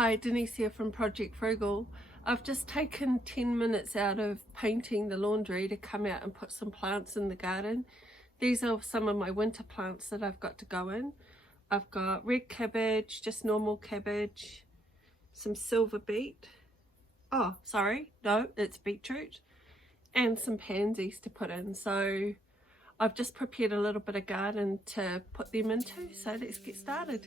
Hi, Denise here from Project Frugal. I've just taken 10 minutes out of painting the laundry to come out and put some plants in the garden. These are some of my winter plants that I've got to go in. I've got red cabbage, just normal cabbage, some silver beet. Oh, sorry, no, it's beetroot. And some pansies to put in. So I've just prepared a little bit of garden to put them into. So let's get started.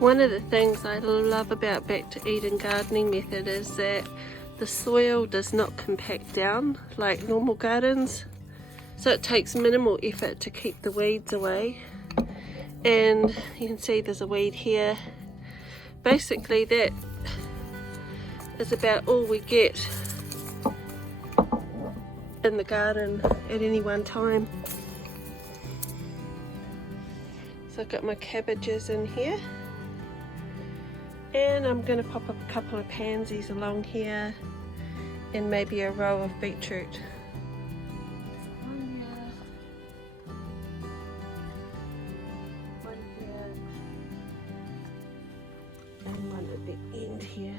One of the things I love about Back to Eden gardening method is that the soil does not compact down like normal gardens, so it takes minimal effort to keep the weeds away. And you can see there's a weed here. Basically that is about all we get in the garden at any one time. So I've got my cabbages in here. And I'm going to pop up a couple of pansies along here and maybe a row of beetroot. One here, and one at the end here.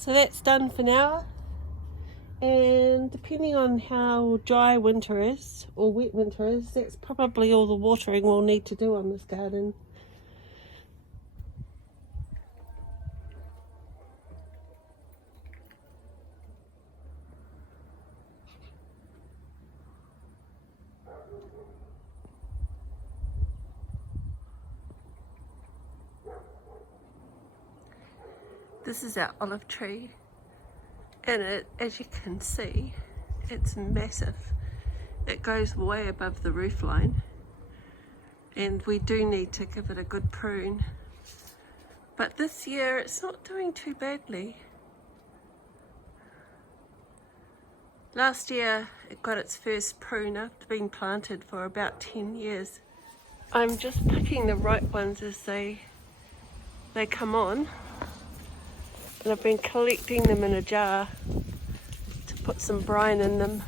So that's done for now, and depending on how dry winter is or wet winter is, that's probably all the watering we'll need to do on this garden. This is our olive tree, and as you can see, it's massive. It goes way above the roof line, and we do need to give it a good prune. But this year it's not doing too badly. Last year it got its first prune after being planted for about 10 years. I'm just picking the right ones as they come on. And I've been collecting them in a jar to put some brine in them.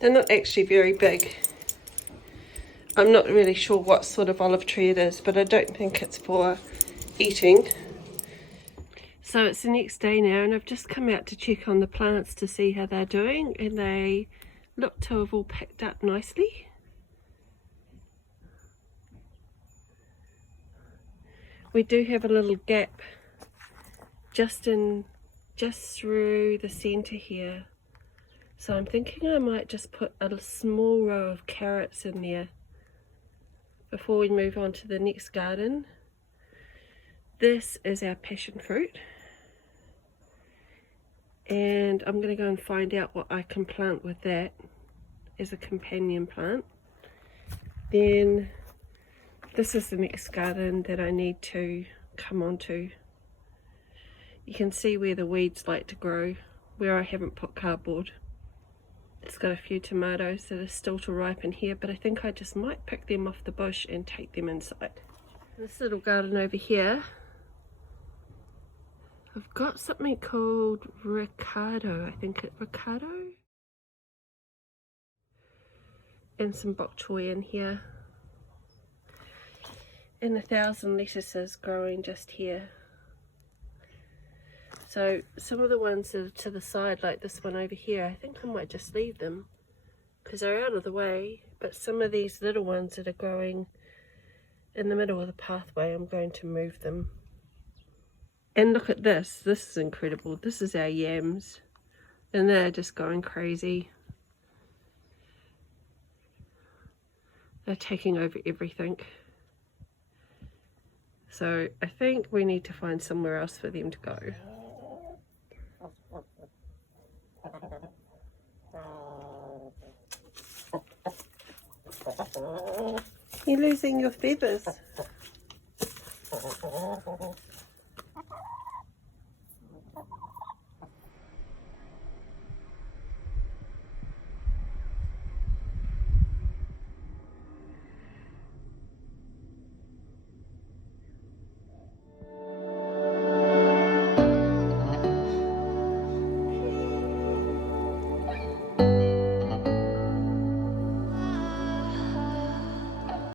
They're not actually very big. I'm not really sure what sort of olive tree it is, but I don't think it's for eating. So it's the next day now, and I've just come out to check on the plants to see how they're doing, and they look to have all packed up nicely. We do have a little gap just just through the center here. So I'm thinking I might just put a small row of carrots in there before we move on to the next garden. This is our passion fruit. And I'm going to go and find out what I can plant with that as a companion plant. Then this is the next garden that I need to come onto. You can see where the weeds like to grow, where I haven't put cardboard. It's got a few tomatoes that are still to ripen here, but I think I just might pick them off the bush and take them inside. This little garden over here, I've got something called Ricardo, I think it's Ricardo. And some bok choy in here. And 1,000 lettuces growing just here. So some of the ones that are to the side, like this one over here, I think I might just leave them because they're out of the way. But some of these little ones that are growing in the middle of the pathway, I'm going to move them. And look at this. This is incredible. This is our yams. And they're just going crazy. They're taking over everything. So I think we need to find somewhere else for them to go. You're losing your feathers.